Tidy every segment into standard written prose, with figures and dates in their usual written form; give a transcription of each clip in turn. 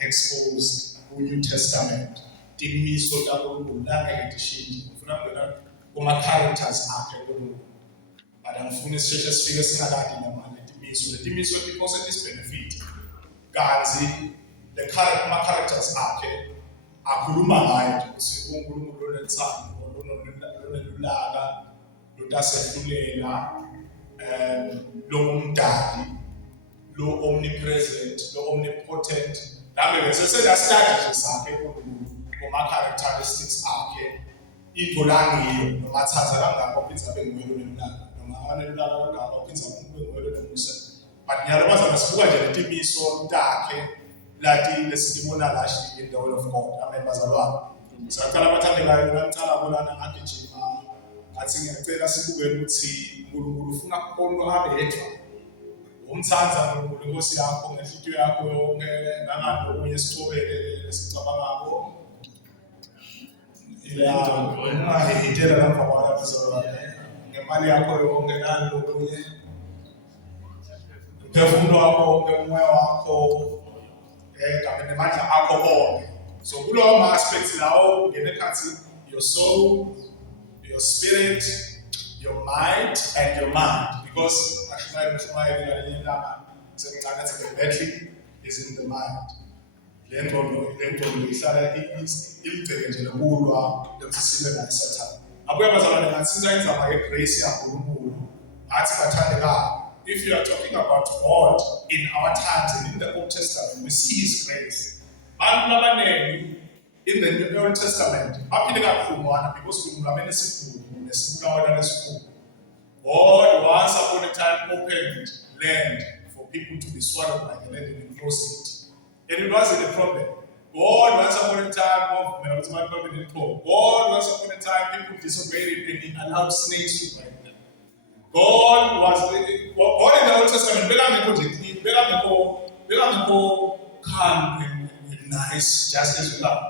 exposed ku-New Testament timiso taNkulunkulu angeke tishintshe. Ngifuna kungena kuma-characters akhe uNkulunkulu. But angifuni sisheshe sifike singakadi namanje timiso because tis-benefit. Kanti ama-characters akhe akhuluma ngayo ukuthi uNkulunkulu onethando, onelulaka, lotasehlulela, lo umdali, lo omnipresent, lo omnipotent. Nambe bese study nje sakhe kuma-characteristics akhe into langiyo noma athatha kangako aphinza abe nguyelo nemlaka noma anelulaka kangako aphinza abe nguyelo nemusa. But ngiyalokwazi sibuka nje letimiso takhe lati lesibona lashi in the word of God. Amen bazalwane. Sacala abathandekayo namcala bolana ngagijima athi ngiyacela sibukele ukuthi uNkulunkulu ufuna kukhona abe yedwa. Umthanza uNkulunkulu inkosi yakho ngenhliziyo yakho yonke nangalo okunye sicobeke lesicabangako. Ungahehitela lapha kwala bazalwane ngemali yakho yonke nalo okunye. Umphefumulo wakho wonke, umoya wakho kanye nemandla akho konke. So kulo ma-aspects lawo ngene khathi your soul, your spirit, your mind and your mind, because actually the battery is in the mind. Lento ihlala ilibheke nje lokulwa lekusile la Satan. Abuye bazalwane ngathi inzaba yegrace yaNkulunkulu athi bathandekayo. If you are talking about God in our times and in the Old Testament, we see His grace. In the Old Testament, because God once upon a time opened land for people to be swallowed by the land and closed it. And it wasn't a problem. God once upon a time God once upon a time people disobeyed it and He allowed snakes to bite them. God in the Old Testament, calm and nice, just as we love.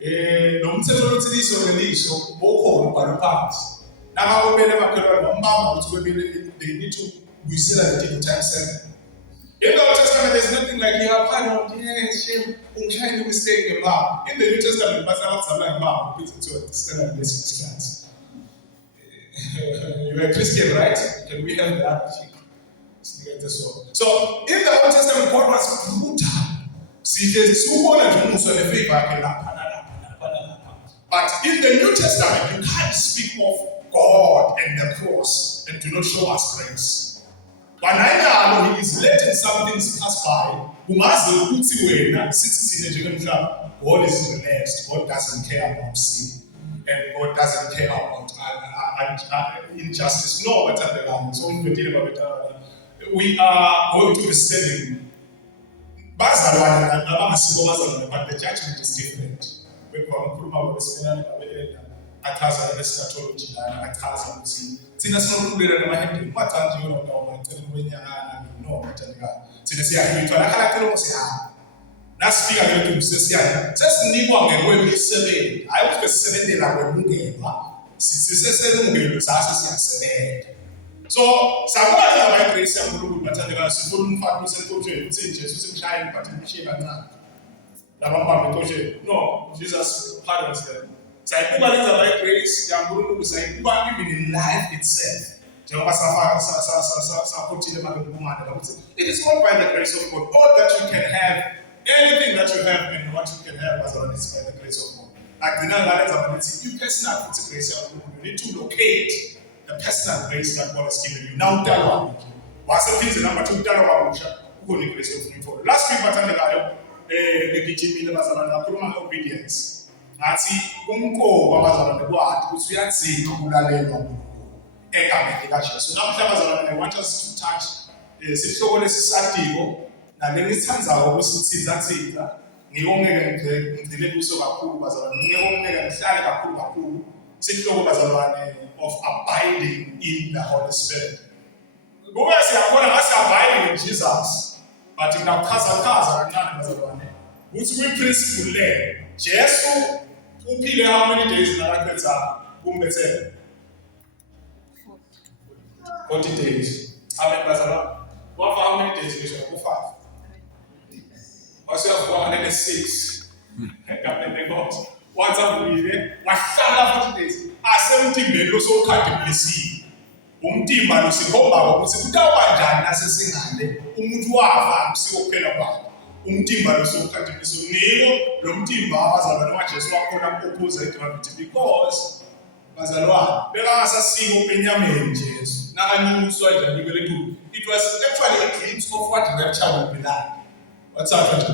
They need to be celebrated in time 7. In the Old Testament, there's nothing like you have had shame, mistake in the New Testament, you're a Christian, right? Can we have that? So, in the Old Testament, God was brutal. But in the New Testament, you can't speak of God and the cross and do not show us grace. But now He is letting some things pass by. God is relaxed. God doesn't care about sin. And God doesn't care about injustice. No, we are going to be studying. But the judgment is different. Nasifika ke kumsesiyana sesinikwa ngekwemisebeni hayi ukuthi besebenzela kwelungela siseselungelo sase siyasebenza. So sakwazi aba grace yaNkulunkulu bathandekayo sifuna umfana usenkotsheni uthi Jesu simshayile but imshiye kancane labamba enkosheni. No, Jesus pardons them. Sayibuka lenza aba grace yaNkulunkulu sayibuka even in life itself. Njengoba saphotile makumane ukuthi it is all by the grace of God. All that you can have, anything that you have and what you can have as well is by the grace of God. Like the knowledge you personal grace of God. You need to locate the personal grace that God has given you. Now tell what's the things number 2 tell who the grace of God. Last week batandekayo egijimile bazalwane kakhuluma obedience. Ngathi umqobo wabazalwane kwathi ukuthi uyadzinga ukulalelwa egameni kaJesu. Namhla bazalwane I want us to touch isihloko lesisatiko nalengithandayo ukusithiza ngiyongeke ngidile kuso kakhulu bazalwane ngiyongeke ngihlale kakhulu sihloko bazalwane of abiding in the Holy Spirit. Ngoba siyabona ngasi abiding in Jesus, but ngiyakhaza kancane bazalwane ukuthi kwi principle le Jesu uphile how many days nakakhetha kumbethele 40 days. Amen bazalwane. What how many days we shall go 5? wase of 106 kaPentecost wathi avukile wahlala 40 days asemtimbeni losokhadibilisiwe umtimba losikhomba ukuthi kutawuba njani nasesingale umuntu wafa usikokuphela kwakhe umtimba losokhadibilisiwe niko lo mtimba abazalwane baJesu wakhona opposite gravity because bazalwane bengasasiko enyameni Jesu nakanyuswa njani kweletu. It was actually a glimpse of what rapture will be like. Wathathwa nje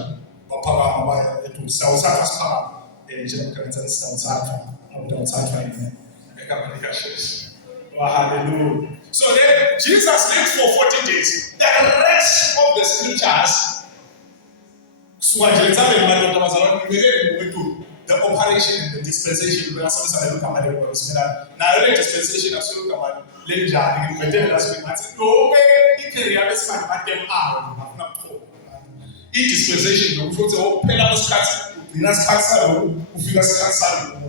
waphakama baya eTusa usatha siphakama njengoba uthathwa umuntu uthathwa yini ekamani kaJesu. Hallelujah. So then Jesus lived for 40 days. The rest of the scriptures the operation and the dispensation where sometimes I look at my personal. Now the dispensation of so come lenjani ngibethe lasiphethe lonke icareer besimanje badem out not talk. I dispensation ukuthi ophela kwesikhathi ugcina isikhathi salo ufika isikhathi salo.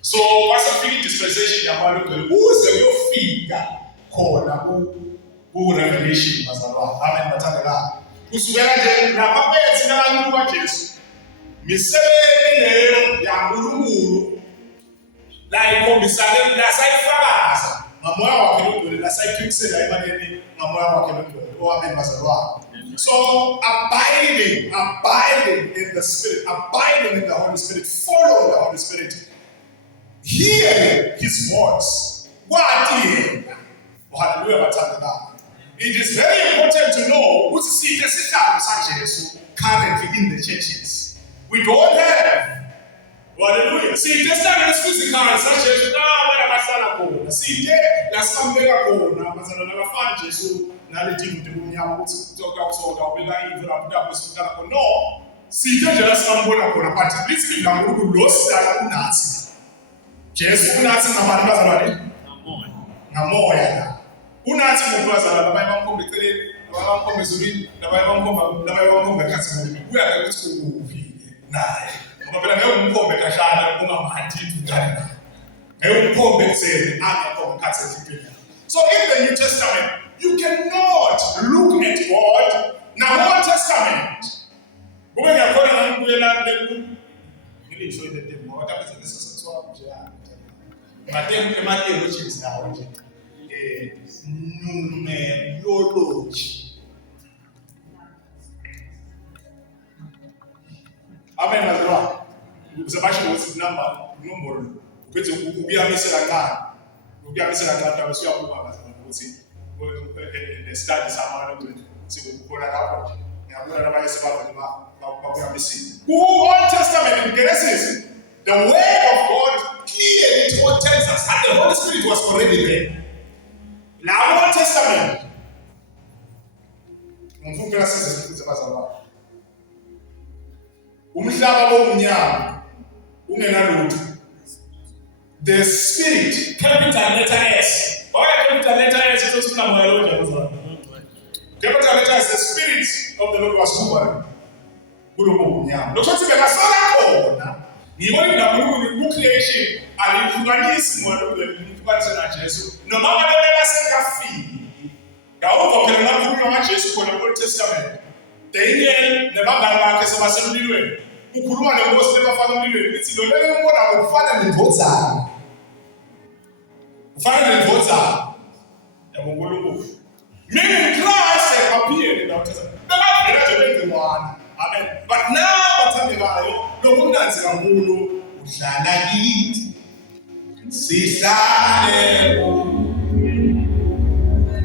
So wasafika dispensation yabantu ukuze uyofika khona ku revelation bazalwane. Amen bathandela. Kusukela nje nababethi nabantu kaJesu misebenzi leyo yaNkulunkulu la ikhombisane lasayifakaza ngamoya wakhe lodole lasayiphikisela ebaneni ngamoya wakhe lodole owabe bazalwane. So abiding in the Spirit, abiding in the Holy Spirit, follow the Holy Spirit, hear His voice. Hallelujah bathandela. It is very important to know who's seated Jesus currently in the churches. We don't have. Hallelujah. See, this time is physical, such as now, when I see, that's something I go now, but I'm not a fan, Jesus. Now, the team to me, I'm going to talk about so I'll be like, no. See, just I'm going to go, but this is I'm going to lose that Nazi. Jesus, Nazi, Namoya. Unathi mukwaza nabayibamkhombekele nabayibamkhombezulini nabayibamkhombekhathi kuya ukuthi ukuphi naye ngoba phela ngeke umkhombe kashana ungamandi ngani naye ngeke umkhombe kusele angakhombe empini. So in the New Testament you cannot look at God na Old Testament kube ngiyakhona ngikubuyela ngilisho into demo what happens in this session nje emateni logics nawo nje numerology. Amen bazalwane. Uzabasho ukuthi number inombolo ukuthi ukuyamisela kancane. Ukuyamisela kancane bese uyabuka bazalwane ukuthi the study samana sikubona lapho. Ngiyabona labanye sebavuma bakuyamisile. Old Testament in Genesis the word of God clearly tells us that the Holy Spirit was already there. Now, Old Testament, the Spirit, capital letter S. Why capital letter S? Capital letter S, the Spirit of the Lord was moving. Creation alikuganisimo alikuganisimo na Yesu no mama bebela sekafini yawo phela nakhuluma ngaJesu khona ku Old Testament deyile nebangani bakhe sebasemlilweni ukhuluma nenkosi lebafana emlilweni lithi lo lele umbona ukufana nendvodzana yabonkulunkulu meaning Christ appeared in the Old Testament bebavela nje benziwana. Amen. But now bathandekayo lokumnanzi kakhulu udlala kithi sihlale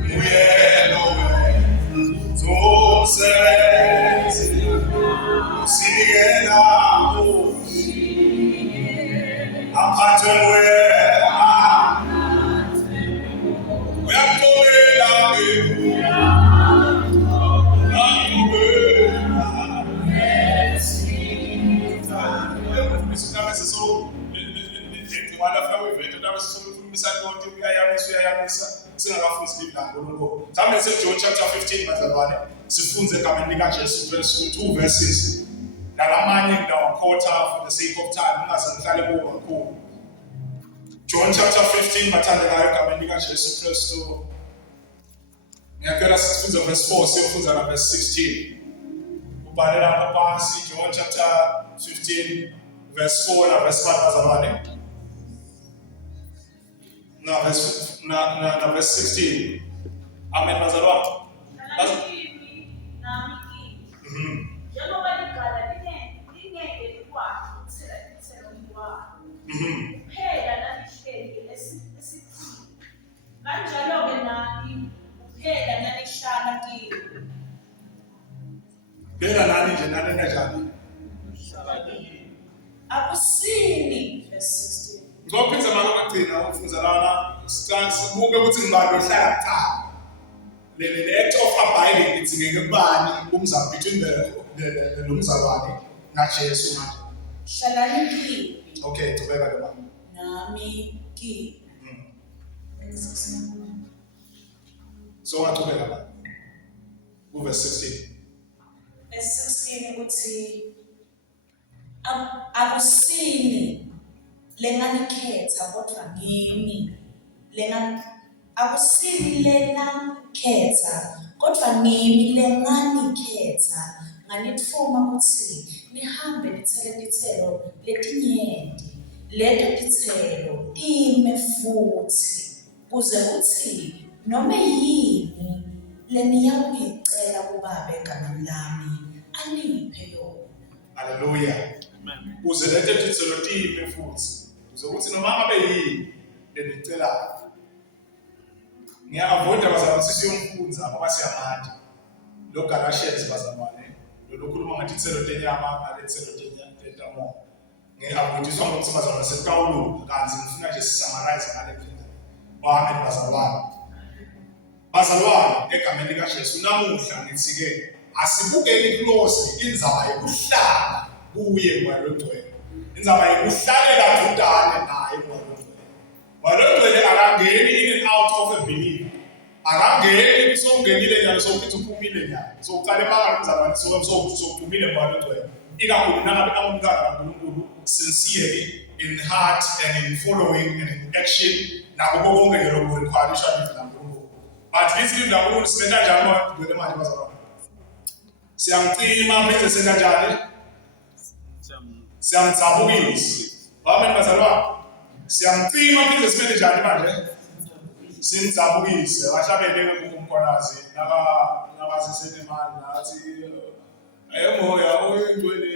uyelo zosebenzi sikela aphathe wena uyaqobela John chapter 15 bazalwane sifunze egameni likaJesu verse 2 verses nalamanye ngidawukhotha for the sake of time ungaze ngihlale kuwo kakhulu. John chapter 15 bathandekayo egameni likaJesu Kristu ngiyacela sifunze verse 4 siyofunza na verse 16 ubhalela phansi John chapter 15 verse 4 na verse 5 bazalwane. Na verse 16. Amen bazalwane. Phela nani nje nani kanjani? Akusini verse 16. Ngizophinza makagcina ukufunza lana sibuke ukuthi ngibani ohlala kuqala. Le act of abiding ithi ngeke kubani umzamo between the nomzalwane naJesu manje. Hlalani kimi. Okay, tubeka ke baba. Nami kimi. So ngatubeka la. Verse 16. Verse 16 uthi akusini lenganikhetha kodwa ngimi akusini lenganikhetha kodwa ngimi lenganikhetha nganithuma ukuthi nihambe nithele izithelo letinyenti leto izithelo ime futhi kuze kuthi noma yini leniyangicela kuBaba egameni lami aniphe yona. Hallelujah. Amen. Uze lethe izithelo time futhi. Uze ukuthi noma ngabe yini lenicelayo. Ngiyavoda bazalwane sisiyomfunza ngoba siyamanje. Lo Galatians bazalwane. Lo khuluma ngathi izithelo lenyama ngale izithelo lenyama. Ngiyavodiswa ngokuthi bazalwane sekawulu kanzi ngifuna nje summarize ngale phinda. Amen bazalwane. Bazalwane egameni likaJesu namuhla ngithi ke asibukeni close indzaba yokuhlala kuye ngoLogcwele. Indzaba yokuhlalela kudane naye ngoLogcwele. ngoLogcwele akangeni in and out of a believer. Akangeni songenile nyalo sokuthi uphumile nyalo. Sokuqala emangala umzalwane sokuphumile ngoLogcwele. Ikakhulu nangabe amukela kaNkulunkulu sincerely in heart and in following and in action nakho konke nje lokho kukhalisha kaNkulunkulu. But listen kaNkulunkulu sibenza njalo ngoLogcwele manje bazalwane. Siyamcima bese senza njani? Siyamdzabukisa. Amen bazalwane. Siyamcima bese sibenza njani manje? Simdzabukise. Washabele kumkhonazi nabasisene manje nathi emoya oyingcwele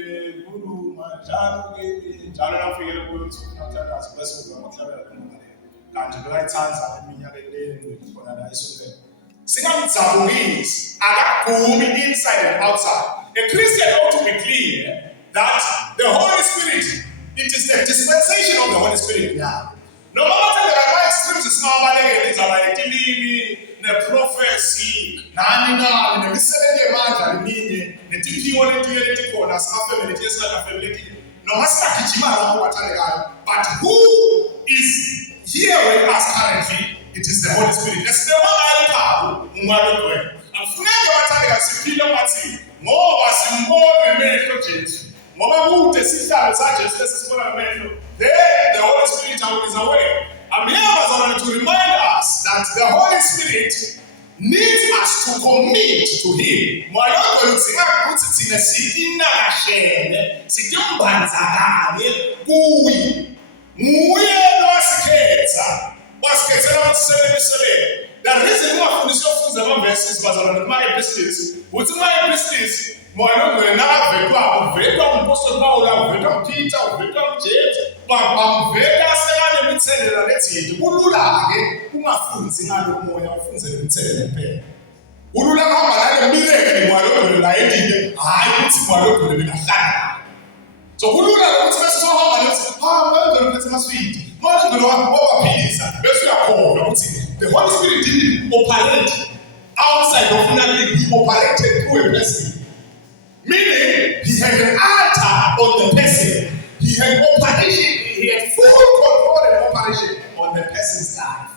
kuluma njalo nafikele kuyo uthandaza bese uzamhlabela nomali. Kanti bayayithanza iminyaka le khona la esonto. Singamdzabukisi akagumi inside and outside. A Christian ought to be clear that the Holy Spirit, it is the dispensation of the Holy Spirit now. No matter the right extremes, it's not about it. Like the prophecy, nani the missionary man, the teaching on it, the corner, family, just like a family. No matter but who is here with us currently? It is the Holy Spirit. That's the one I have. Mwadokwe. Afunenge batandika sipilo mati. Ngoba simbone mehlo Jesu. Ngoba kude sihlalo sa Jesu lesisibona mehlo. Then the Holy Spirit is away. I'm here bazalwane to remind us that the Holy Spirit needs us to commit to Him. Mwadokwe utsinga kuti tsine sitina kashene. Sitimbanzakanye kuyi. Muye losikhetha. The reason why we show verses bazalwane my epistles, what's my epistles? Moyo na vetwa Apostle Paul, vetwa Peter, vetwa James, bamveka sekane imithelo lethi kulula ke ungafunzi ngalo moya ufunze imithelo phela. Kulula hamba nale miracle moyo la endile, hayi uthi moyo bekahlala. So kulula ukuthi bese sohamba lethi, moyo ngemphethe maswidi. The Holy Spirit didn't operate outside of nothing, He operated through a person. Meaning, He had an altar on the person. He had operation, He had full control and operation on the person's life.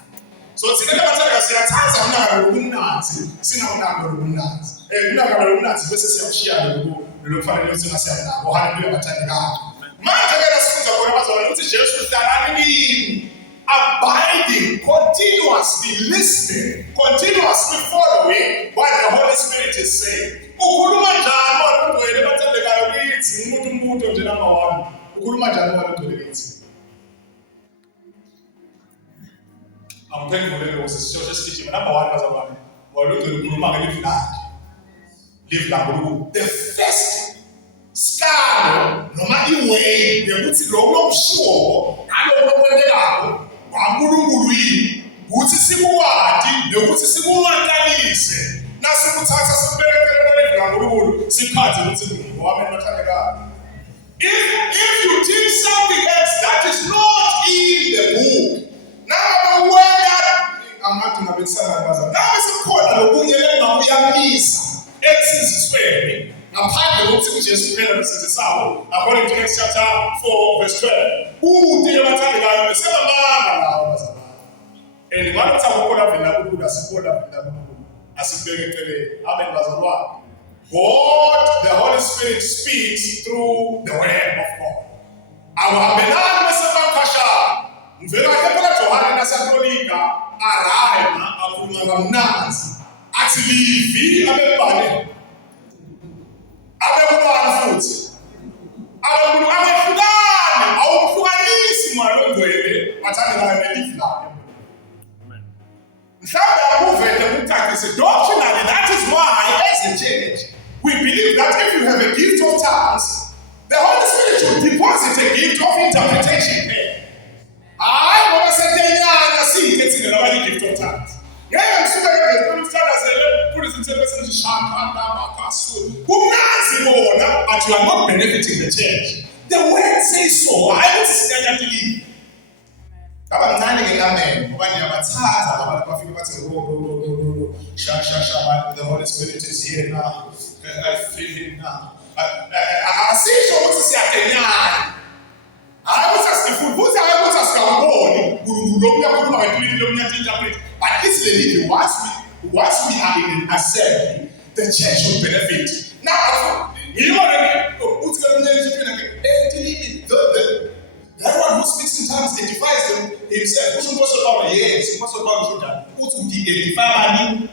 So, singabataka siyatanza unakalokumnanzi, singaunakalokumnanzi. Unakalokumnanzi bese siyamshiyana lokufanele ukuthi ngasiyana. Hallelujah bathandikayo. Manje ke sifunza khona bazalwane ukuthi Jesu hlalani kimi, abiding, continuously listening, continuously following what the Holy Spirit is saying. Ukhuluma njani waludwele bathandekayo kithi umuntu nje number 1. Ukhuluma njani waludwele kithi? Angiphendulele usisho sithi number 1 bazalwane. Waludwele ukhuluma ngelive lakhe. Live lakho the first scale noma iway yokuthi lokho kushiwo nalokho kwentekayo kwaNkulunkulu yini ukuthi sikuwadi nokuthi sikumantalise nasikuthatha sibekele kaNkulunkulu sikhathi ukuthi ngoba bathandekayo. If you did something else that is not in the book, now whether amathi ngabesana nawe sekukhona lokunye engakuyamisa esizisweni ngaphandle kokuthi uJesu kuphela losizisayo according to Acts chapter 4 verse 12. Uthi abathandekayo besemamanga lawo bazalwane. And manje ukubona vina kukhulu asibona vina kukhulu asibeke eceleni. Amen bazalwane. God, the Holy Spirit speaks through the word of God. Awahambelani besebakhasha. Mvela kepela Johane naseKronika arayima akhuluma kamnanzi. Athi livi abebane. Abekubani futhi. Abefukani awumfukanisi malongwele bathandekayo nelivi lakhe. Mhlawumbe akuvele kuthathise doctrinally. That is why as a church we believe that if you have a gift of tongues, the Holy Spirit should deposit a gift of interpretation there. I want to say that see getting another gift of tongues. Yeah, I'm sure that the Spirit has put his interpretation to Shakanda Makasu. Who knows but you are not benefiting the church. The word says so. I will say that to you. Abancane ke amen. Obanye abathatha abantu bafika bathi ro sha the Holy Spirit is here now. I feel him now. Asisho ukuthi siyakenyana. Hayi ukuthi asifuthi futhi hayi ukuthi asikawuboni. UNkulunkulu uyakhuluma ngeqiniso lokunyathi but it's the living once we are in assembly, the church will benefit. Now, you know what's going to that one who speaks in tongues edifies himself. Who's supposed to know? Yes, supposed to know that. Who's to edify?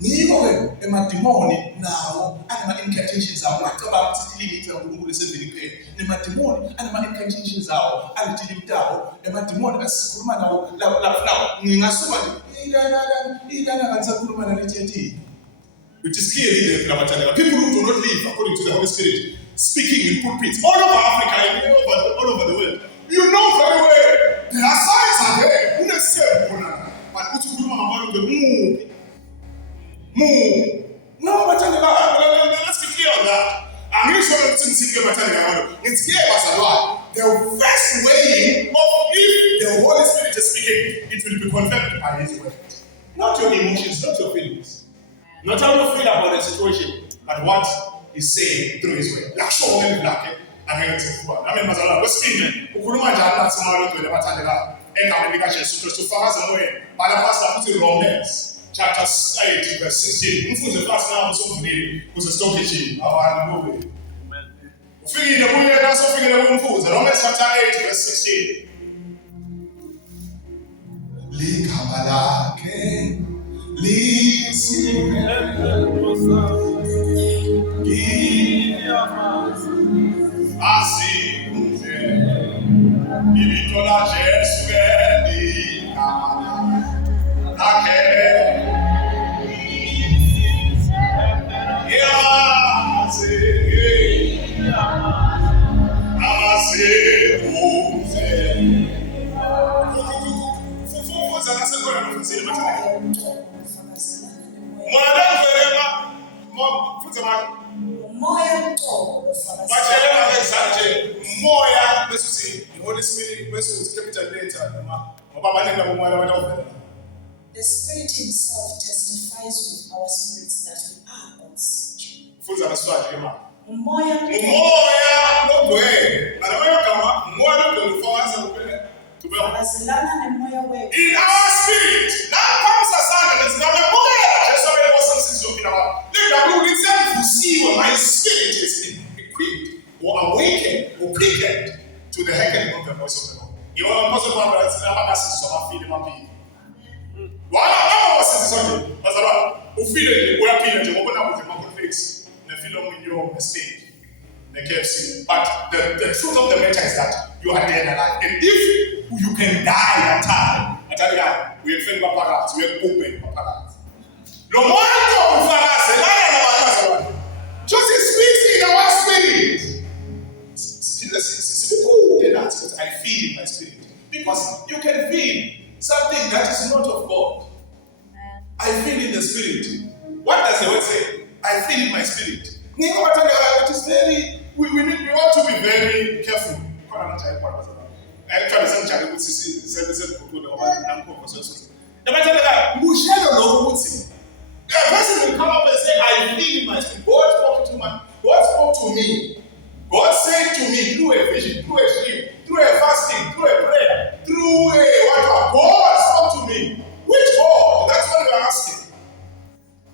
Niwe emadimoni nawo anama incantations awo ngicabanga ukuthi limit uNkulunkulu esebeliphe nemadimoni anama incantations awo alitilimtawo emadimoni asikhuluma nawo lapho ngingasuka ilana kansakhuluma naletheti. Which is clearly the Ramatana. People who do not live according to the Holy Spirit speaking in pulpits all over Africa and all over the world. You know very well there are signs are there. Who say but uthuluma ngabantu move. No, but let's be clear on that. I'm not sure it's clear the first way of if the Holy Spirit is speaking, it will be confirmed by His word. Not your emotions, not your feelings. Not how you feel about the situation, but what He's saying through His word. Like show me black and I mean, Mazala, what's speaking? Ukuluma jana tomorrow to the Matandela, and America just to far as away. But the pastor put in Romans. Chapter 8, verse 16. Mfunze class now somebody who's a stock kitchen. Our movie. Figure the boy that's figure the mfunze. Romans chapter 8, verse 16. Likamalake lisi asi mfunze ibitola Jesu eli kamala The Spirit Himself testifies with our spirits that we are God's children. In our spirit, now comes a sign that my spirit is equipped or awakened or quickened to the hearkening of the voice of the Lord. You know, I'm also going to say, why was it? film in your estate, the KFC. But the truth of the matter is that you are dead alive. And if you can die that time, I tell you that we have film paparazzi, we have open paparazzi. No matter just speaks in our spirit. I feel in my spirit. Because you can feel something that is not of God. I feel in the spirit. What does the word say? I feel in my spirit. It is very, we want to be very careful. A person will come up and say, I feel in my spirit. God spoke to me. God said to me through a vision, through a dream, through a fasting, through a prayer, through a whatever. God spoke to me. Which God? That's what we are asking.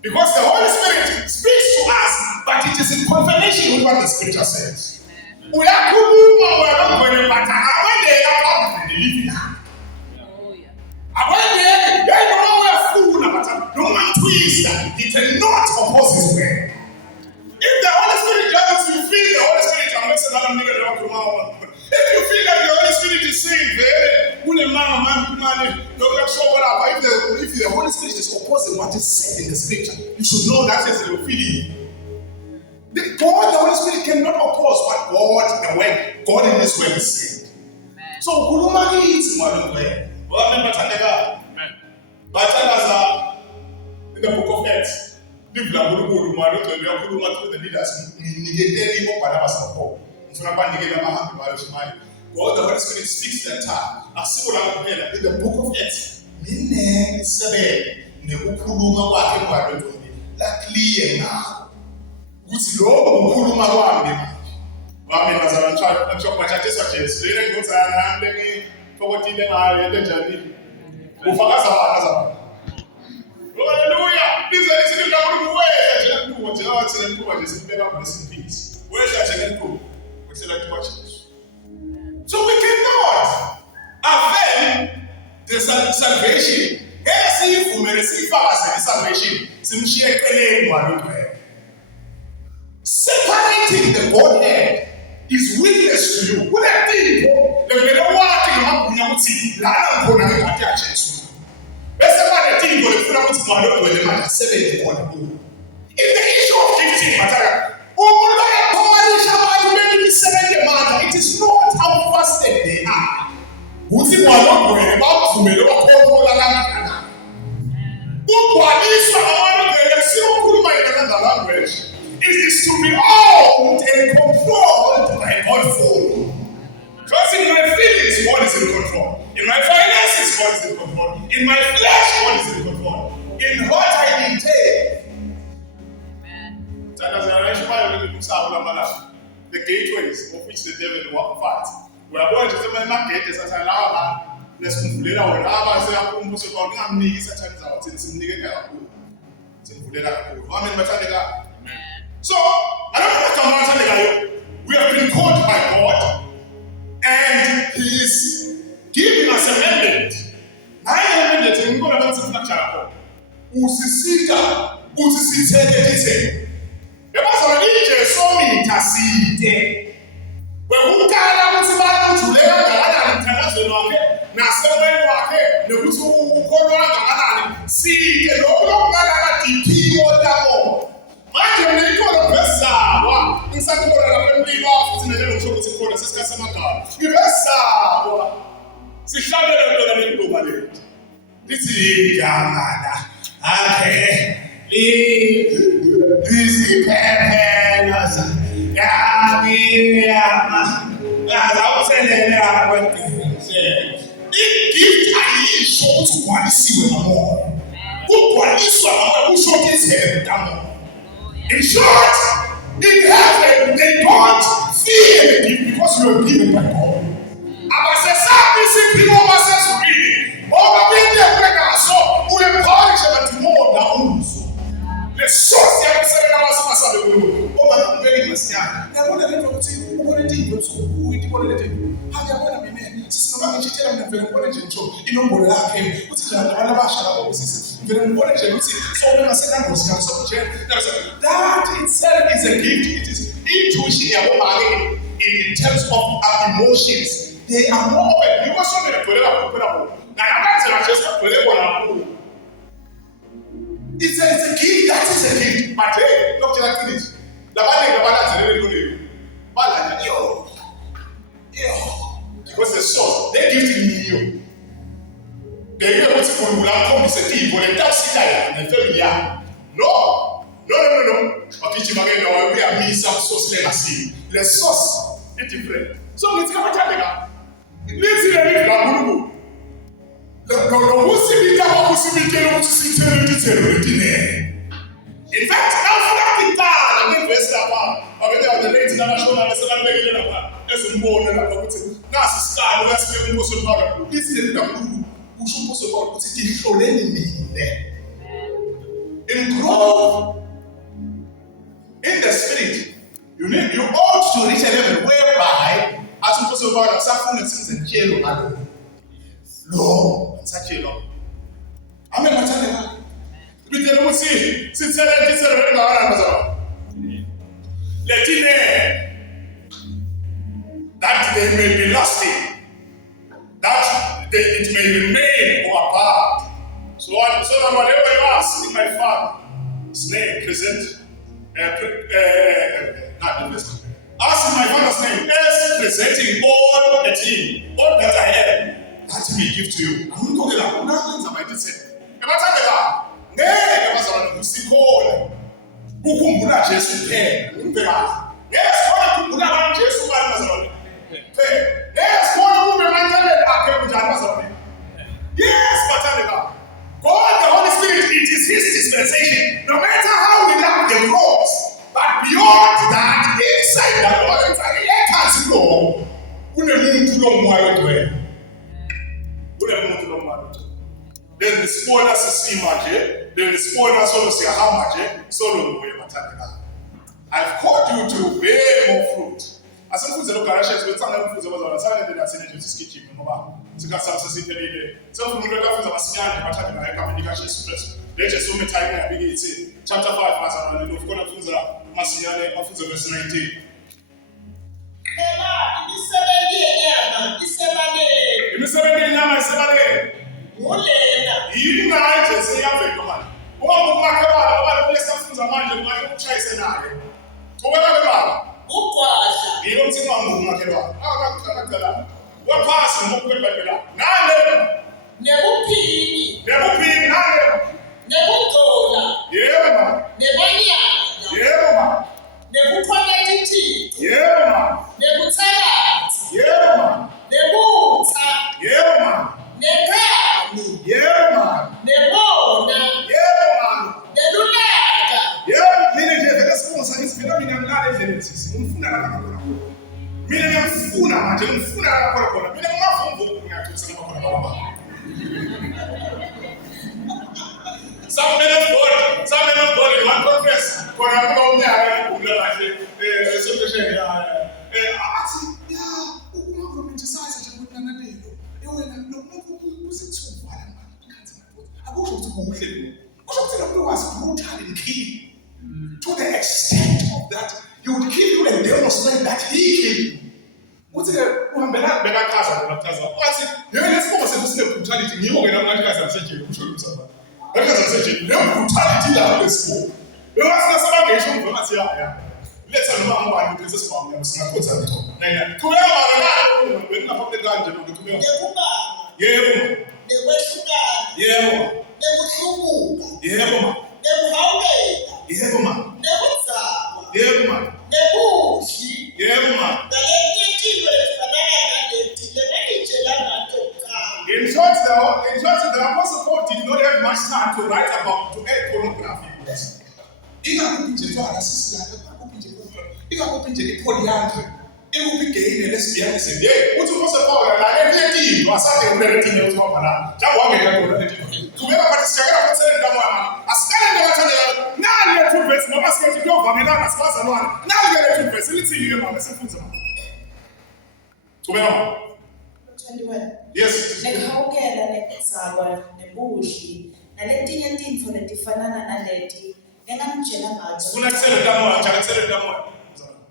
Because the Holy Spirit speaks to us, but it is in confirmation with what the scripture says. We are not going to matter. When they are out, they live in that. No man twist that. He cannot oppose his way. If the Holy Spirit comes, you feel the Holy Spirit can make another nigga walk around. If you feel that the Holy Spirit is saying, if the Holy Spirit is opposing what is said in the scripture, you should know that is the feeling. The Holy Spirit cannot oppose what God in His word is saying. So, Kulumani is one way. But in the book of Acts, the Holy Spirit speaks that time. In the book of Acts, hallelujah. Please listen to so we cannot affirm the salvation. If we receive salvation, separating the Godhead is weakness to you. In the issue of gifting, it is not how fasted they are. It is to be owned and controlled by God fully. Because in my feelings, God is in control. In my finances, God is in control. In my flesh, God is in control. In what I entail. The gateways of which the devil will fight. We are going to say, my gate is a lava. Let's complete our lava. Say, I'm going to say, I'm going to say, I'm going to so, we have been called by God, and He is giving us a mandate. I am mandating God about the chapel. Usisita, usisitete. The pastor DJ saw me intercede. When who can't to let the international now somewhere market, the who call see the local DP or that. I can make all of this. Inside the world, I off in the little show to call the sister Samaka. You see, nobody. This is Yamada. Okay. This is Pepenos. I was saying, if I show to one, see with more. Who one is who showed his head down. In short, in heaven, they don't fear the gift because you are given by God. I say, some people must read. Over when they bring us up, we are punishing to more than us. The source of the 7 hours of over the very Messiah. Now, what are they going to say? What are they going to do? What are they doing? How are they going to be made? Since no one can tell them that they're going to do, you know, what are they? What's the other? That itself is a gift. It is intuition in terms of our emotions. They are more of a it's a gift. That is a gift. But hey, Dr. Akidit, because the source, they gifted me you. They are able to come is a thief, but they don't see that and tell me, yeah. No. Okay, we are missing some source legacy. The source is different. So it's going to happen. Let's see the in fact, in growth in the spirit, you ought to reach a level whereby as you possible about something that is in jail or Lord, such a long. Amen. We tell you, see, that they may be lasting, that it may remain or apart. So whatever you ask in my Father's name, present, ask in my Father's name, as presenting all the team, all that I am. That may give to you. I'm going to go to nothing about this. If I tell you that, yes, God, the Holy Spirit, it is His dispensation. No matter how we love the cross, but beyond that, inside that, then the spoilers see much, then the spoilers also see how much, so I've called you to bear more fruit. As some foods look at when some foods are silent, that's in the kitchen. To get some sensitivity. Some food look at the Asian, but I have communication express. Let's just so many time I begin chapter 5, as I know, of course, Masiane, of verse 19. Some men of God in one conference, to the extent of that, he would kill you and demonstrate that he killed you. What's it? One better cousin than cousin. What's it? Let's focus on the brutality. You know, I'm not cousin saying because I said, no brutality that is for. The last salvation for us here. Let's have one more business from them. So I put that on. Then, to where when I put the gun to the community. Yeah, the West Sudan. Yeah, the Mutu. Yeah, the Muhammad. Yeah, man. The Whatsa. Yeah, man. The Bushi. Yeah, man. The In short, the Apostle Paul did not have much time to write about to add pornography. Yes. It will be gay and lesbianism. Yeah, what's the Paul? I have you are starting everything else. To ever participate in the one, a scanning now you're two verses, no matter what you go, but as far as one. Now you're two verses, let's see you, man. To where? 21. Yes. Nekhawukela nekuzalwa nebushi naletinye intfo letifanana naleti engamtshela ngazo Ufuna kuthelo tamoya, njalo kuthelo tamoya.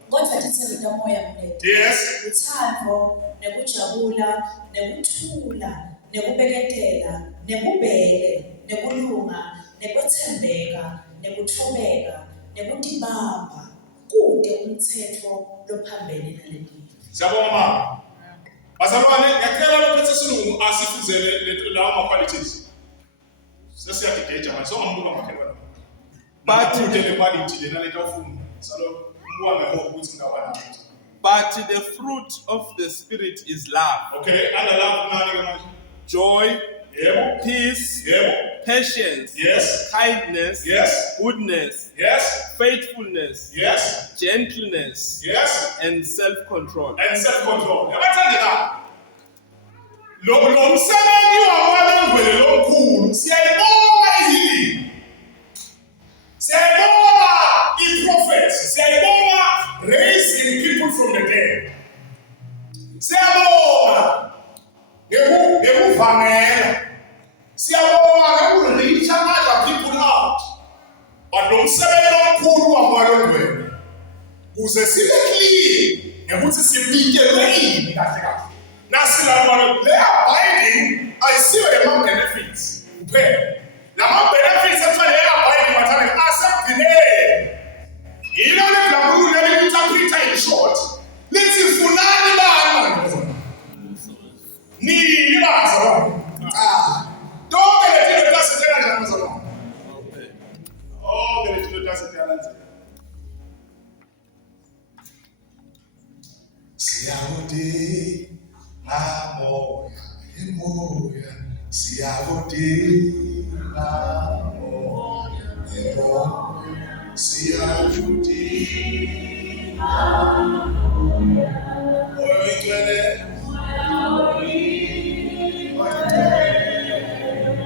kodwa titselo tamoya mleti Yes. uthando nekujabula nekuthula nekubeketela nekubele nekulunga nekwethembeka nekuthobeka nekutibamba kude umthetho lophambene naleli. Siyabonga mama. Bazalwane, ngiyacela lokho sesilungu asifuzele lawo ma-qualities. Sesiyadideka manje, so ngambuka makhelwane. But the quality lena lento ufuna. Salo mbuka ngehope ukuthi ngaba nayo. But the fruit of the Spirit is love, Okay, under love nani ke manje? joy, Yebo. peace, Yebo. patience, Yes. kindness, Yes. goodness, Yes. faithfulness, Yes. gentleness, Yes. and self-control. And self-control. Yabathandela. Lo msebenzi wamalangwele lomkhulu siyayibonga izilimi. Siyayibonga i-prophets. Siyayibonga raising people from the dead. Siyabonga ngekuvangela. Siyabonga ngekureacha other people out. But lo msebenzi omkhulu wamalangwele kuze sibe clear ukuthi sibikelwe yini kahle kahle. Nasilabona they are abiding ayisiwe ama-benefits kuphela. Lama-benefits ekufanele abiding mathanele asegcineni. Yilo lebhlamukulu leli-interpreta in short lithi funani bani nini bazalwane. Konke letinto tasitela njani bazalwane? Konke letinto tasitela njani? Siyabodinga moya, emoya, siyabodinga moya, emoya, siyabodinga moya. Moya oyigcwele. I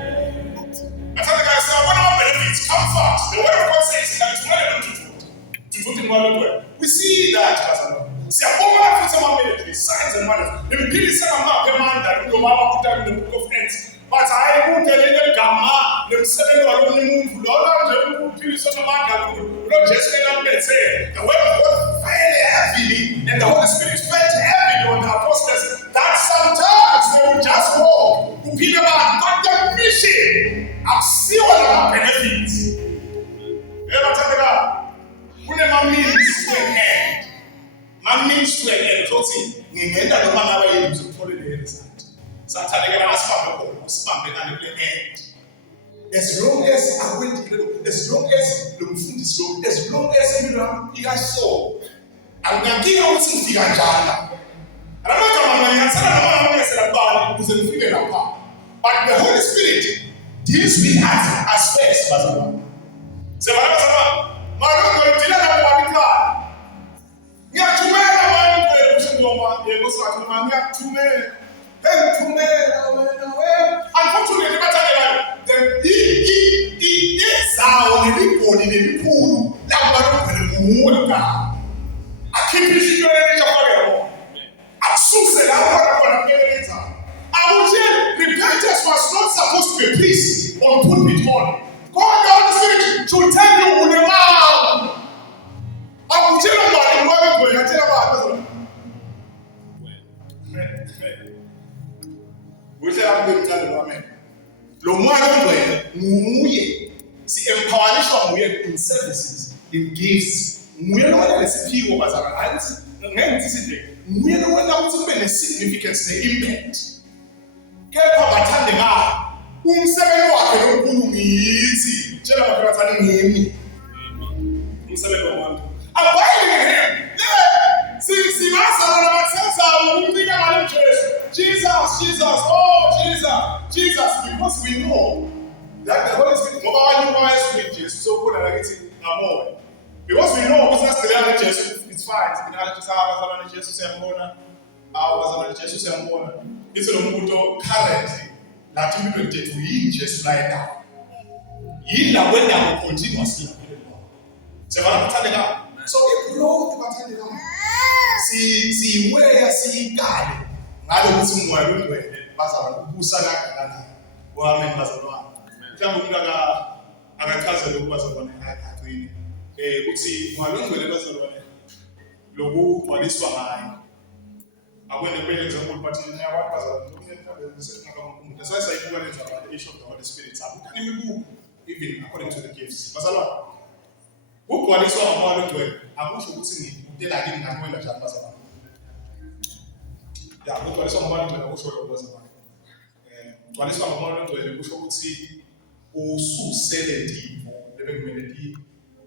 tell you guys, now what are benefits? Comfort. The word of God says that it's not enough to do in one way. We see that as a siyabonga futhi ama-military signs and wonders. Imibili sekamaphi emandla lomama kuta in the book of Acts. But hayi kude lelo gama nemsebenzi walomnye umuntu lona nje ukuphilisa amandla lo Jesu enamphethe. The word of God fell heavily and the Holy Spirit fell heavily on the apostles that sometimes they would just walk kuphila abantu but the mission akusiwo lama-benefits. Bathandeka kunema-means to an end. Ma-means to an end sokuthi ngingenda noma ngabe yini ukuze uthole le result. Sathandeka asibambe khona usibambe ngale kule end. As long as akwendile as long as lo mfundisi lo as long as impilo yami ikaso akunakinga ukuthi ngifika njani. Amagama ngiyathanda noma ngamesela kubani ukuze ngifike lapha. But the Holy Spirit deals with us as first bazalwane. Sebazalwane malungu edila nakwabikala. Ngiyathumela abantu kusengoma yekosakho ngiyathumela. Ngithumela wena unfortunately bathandekayo izawo nemigodi nemikhulu labo balungele nguwe akhiphe izinto ezinjalo akususe lapho khona kuyenza awuthi repentance was not supposed to be preached or pulpit on. God the Holy Spirit should tell you unemali akutshela mali ngoba wena tshela abantu kuhle abantu bemthando wami lo moya ongcwele nguye si-empowerishwa nguye in services in gifts nguye lona lesiphiwo bazalwane hayi ukuthi ngeke ngithi sidle nguye lona ukuthi kube ne-significance ne-impact kepha bathandekayo umsebenzi wakhe lomkhulu ngithi tshela abantu bathande ngimi umsebenzi wabantu abiding in him sibazalwana bathenzayo umnika ngale Jesu Jesus, because we know that the Holy Spirit, Jesus, so good and it's more. Because we know because the reality Jesus, it's fine. The reality Jesus it's a muto currently that we will take to Jesus right now. When they will continuously. So if you know the see where see God. Ngalo ukuthi moya longcwele bazalwane ubusa kangakanani. Amen bazalwane. mhlawumbe umuntu akachazele ukubazalwane agcine uthi malungelo bazalwane lokugcwaliswa ngayo akwende kwele example but niyakwazi bazalwane umuntu sayibuka lenza abantu issue of the Holy Spirit akukho imibuko even according to the gifts bazalwane ukugcwaliswa ngomoya ogcwele akusho ukuthi ngikutela kimi ngakwenda njani bazalwane ya ukugcwaliswa ngomoya ogcwele akusho lokho bazalwane ukugcwaliswa ngomoya ogcwele kusho ukuthi ususele ndipo lebekumele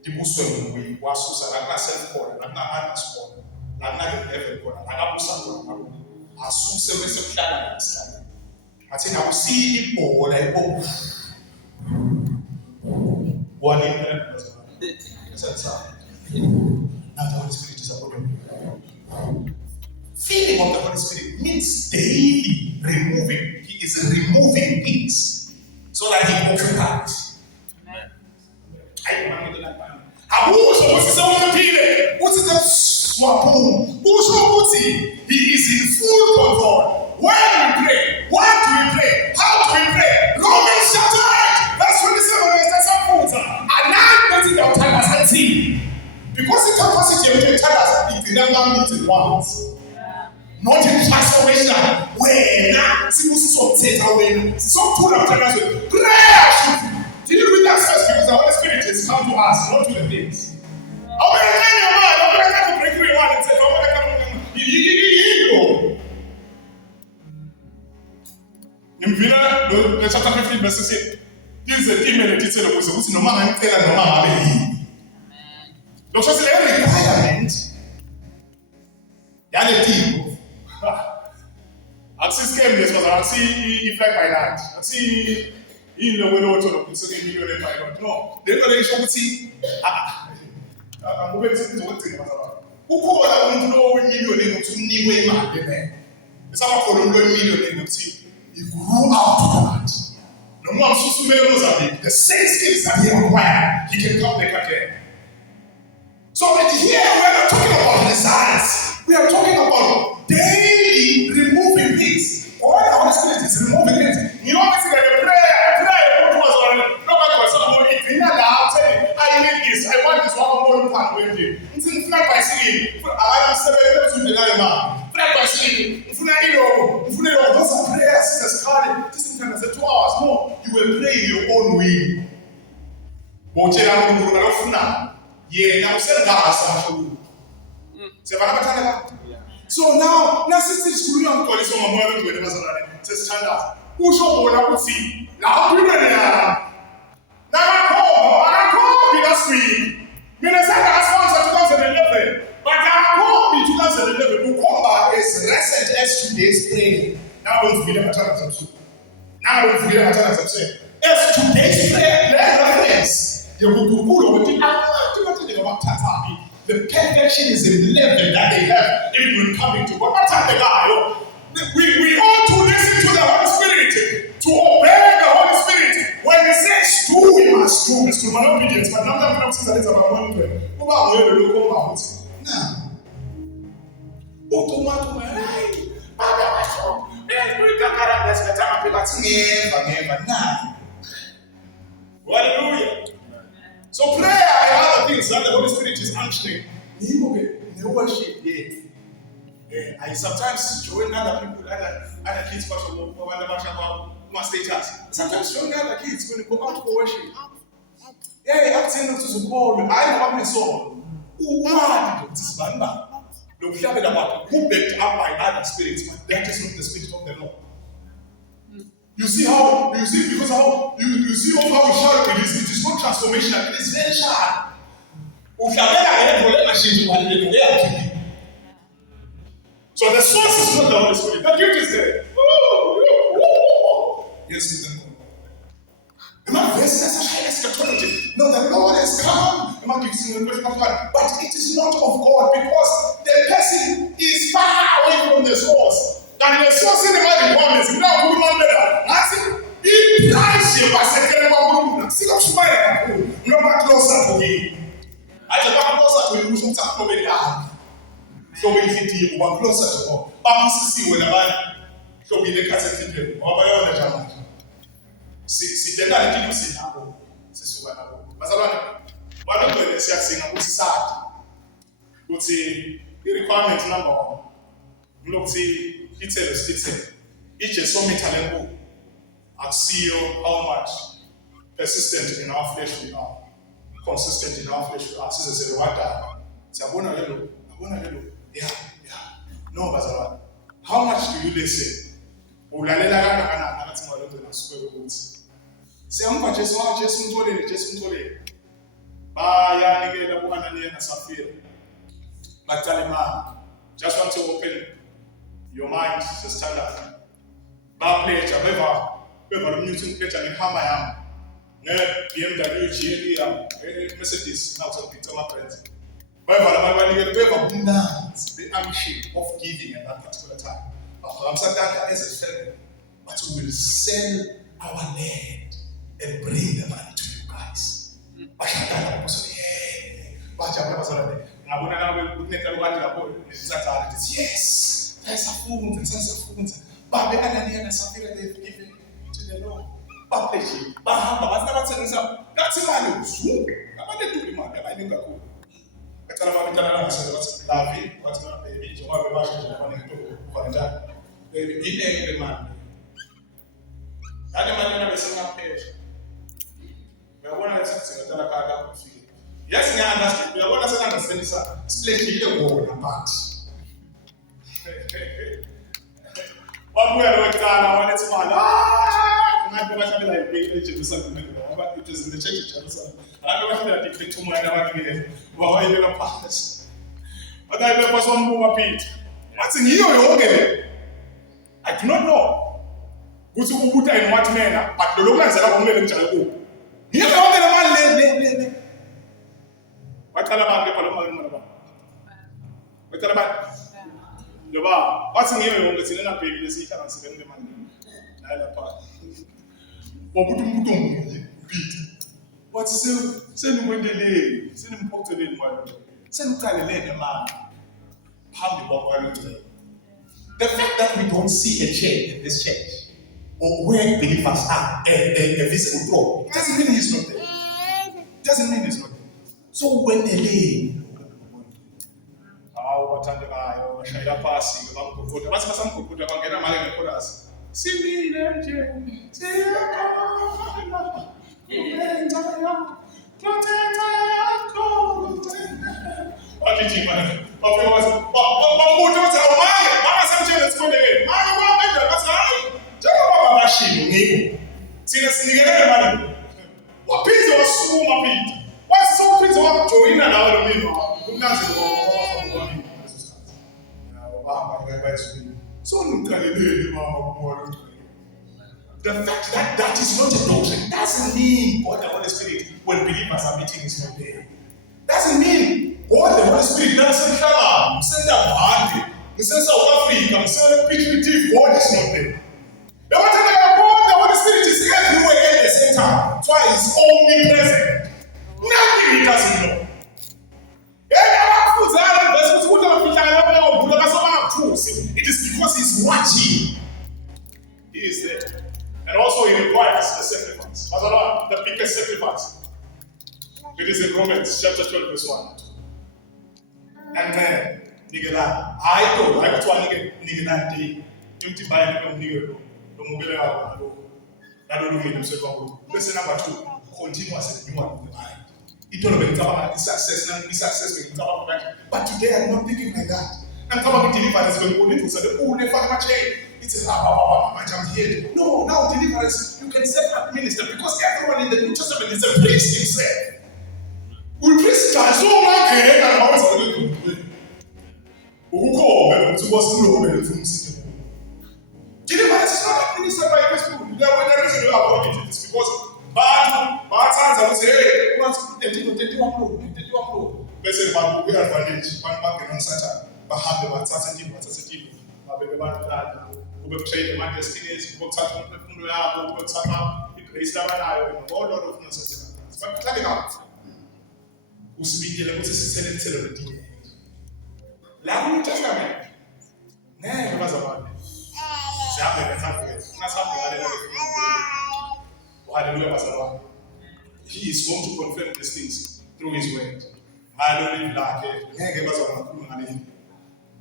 dibuswe nguye wasusa la kuna self khona la kuna others khona la kuna level khona akabusa khona asuse bese kuhlala ngesikhathi athi nakusi ibhola ibhola one in that's now the Holy Spirit is upon you. Feeling of the Holy Spirit means daily removing. He is removing things so that he occupies. Akusho ukuthi sewuphile uthi swaphuma kusho ukuthi he is in full control. When we pray, what do we pray? How do we pray? Romans chapter 8 verse 27 verse 7 anani uthanda sathi because the capacity of the church is never meeting once. Not in transformation. Wena sikusizothetha wena sizokuthula mthakazo prayer should deal with that first because the Holy Spirit has come to us, not to the things. How many times your mind, how many times you break through your mind and say, how many times you in chapter 15 verse 6. This is the email that said ukuthi noma ngicela noma ngabe yini. Lokho sile requirement yale tipo. Akusi scam lesibazana akusi effect by that. Akusi yini lokwelotho lokusuka emiliyoni emayilona. No, lento leyisho ukuthi angube sizokugcina bazalwane. Ukhona umuntu lo wemiliyoni ukuthi unikwe imali leyo. Esabakhona umuntu wemiliyoni ukuthi he grew out to that. No more Mozambique. The same skills that he acquired, he can come back again. So here we are not talking about results. We are talking about daily removing things. All the Holy Spirit is removing things. You know, it's like a prayer. Nobody was saying, I need this. I want this one more part. It's in flat by singing. I am 7 minutes to deny man. Flat by singing. If you know, those are prayers, sisters, Carly. This is 2 hours. No, you will pray in your own way. So now since it's screwing on police on my mother, whenever it's a standard. Who should go now see? Now, you know, I called me last week. Minister as 2011, but I called me 2011. Who come back as recent as 2 days prayer. Now don't forget about time. Now don't forget about time. As 2 days prayer, reference. You will do good over the perfection is in the level that they have even when coming to what time they got. We ought to listen to the Holy Spirit, to obey the Holy Spirit. When he says do, we must do. It's to my obedience, but not that I'm saying that it's about one way. Now, hallelujah. So prayer and other things that the Holy Spirit is answering. I sometimes join other people, other kids, my status. Sometimes join other kids when they go out for worship. Yeah, I'm saying to support. I know my soul. Who backed up by other spirits, but that is not the spirit of the Lord. You see because how you see how sharp it is not transformational, it is very sharp. So the source is not the Holy Spirit, the gift is there. Yes, it's the no, the Lord has come, but it is not of God because the person is far away from the source. And the source in the mighty one is now good on better. I think he price you by second one. See what you might you are closer to him. I just want closer to him, who's not coming down. So we see you are closer to him. But we see when a man show me the cassette or by other channel. sidenda letinto sinabo sisuka nabo bazalwane balongene siyasinga ukuthi sathi ukuthi i-requirement number 1 lokuthi ithele sithele ijesometer lenkulu akusiyo how much persistent in our flesh we are, consistent in our flesh we are. Size siyabona siyabona lelo yeah no bazalwane, how much do you listen? Ulalela kangakanani akathi ngalonto nasuke ukuthi siyamva Jesu mtholele bayanikela kuHananiya naSafira bacala imali. Just want to open your mind to stand up. Bapledge beva lomnyuthi pledge ngihamba yami ne-BMW GLE Mercedes now some pizza my friends. Beva abundance, the ambition of giving at that particular time. I'm saying that as a family, but we will sell our land and bring the money to you guys. Yes, there's a food. Babe Ananiya and Sapphira, they've given to the Lord. That's a man who's yes, I understand. We are going to understand this. Split the word apart. What we are doing now, when it's man, I'm not going to like Jerusalem, but it is in the church of Jerusalem. I'm not going to take too much about it. Well, I will pass. But I will some more repeat. What's in here? I do not know. Good to put in what manner, but the Lord said, I'm going to tell you. Here, I'm going to what kind of man? What kind of man? What's in here? What's in a baby? The seeker and spend the money. Neither part. What's send when they lay? Send him put to one. Send time to lay the man. How the Bible today. The fact that we don't see a change in this church or where believers are a visible throne, it doesn't mean he's not there. It doesn't mean he's not there. So when they lay, what are the guy? Shaila passing along the foot. What's some good? I'm getting my chorus. See me, legend. See what did you man? Okay, what's the fact that that is not a doctrine doesn't mean God the Holy Spirit, when believers are meeting, is not there. Doesn't mean God the Holy Spirit doesn't come. Send a band, send South Africa, send PGT. God is not there. The matter that God the Holy Spirit is everywhere at the same time. That's why He's omnipresent. Nothing He doesn't know. It is because He's watching. He is there. And also He requires a sacrifice. The biggest sacrifice. It is in Romans chapter 12 verse 1. And then, nigga, I go to nigga that day. Empty by nigga. Lesson number 2. Continuous and new one in the mind. It all about success, but today I'm not thinking like that. I'm talking about deliverance when you need to say, oh, never change. It's I'm here. No, now deliverance, you can self administer because everyone in the New Testament is a priest himself. We priest are so much and how it's going to do. Who call them to us to know from city. Deliverance is not administered by people. There is no about it. It's because bad times I will say, hey, who wants to take one. Let's say, man, we have advantage. One man can answer that. But have the sensitive. But the man that we will trade the man destinies, we will touch on the Funuya, we will touch on the place that I will all lot of nonsense. But tell it out. Who speak the level to say the DNA. Language Testament. Never was about it. That's something going to confirm these things through his word. Ngalo live lakhe ngeke bazakhuluma ngale.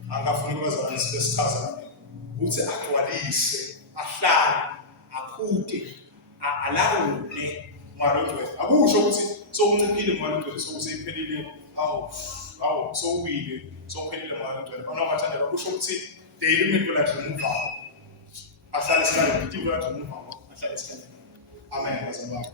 Angafuni ukubazana nesichaza ukuthi agcwalise, ahlale, akhute, alawule ngalo ngcwele. Akusho ukuthi sokunciphile ngalo ngcwele sokusephelile sowuwile sophelile ngalo ngcwele. Onamathandela kusho ukuthi daily umuntu lakhe umuva. Ahlale isikhathi, umuntu lakhe umuva, ahlale isikhathi. Amen.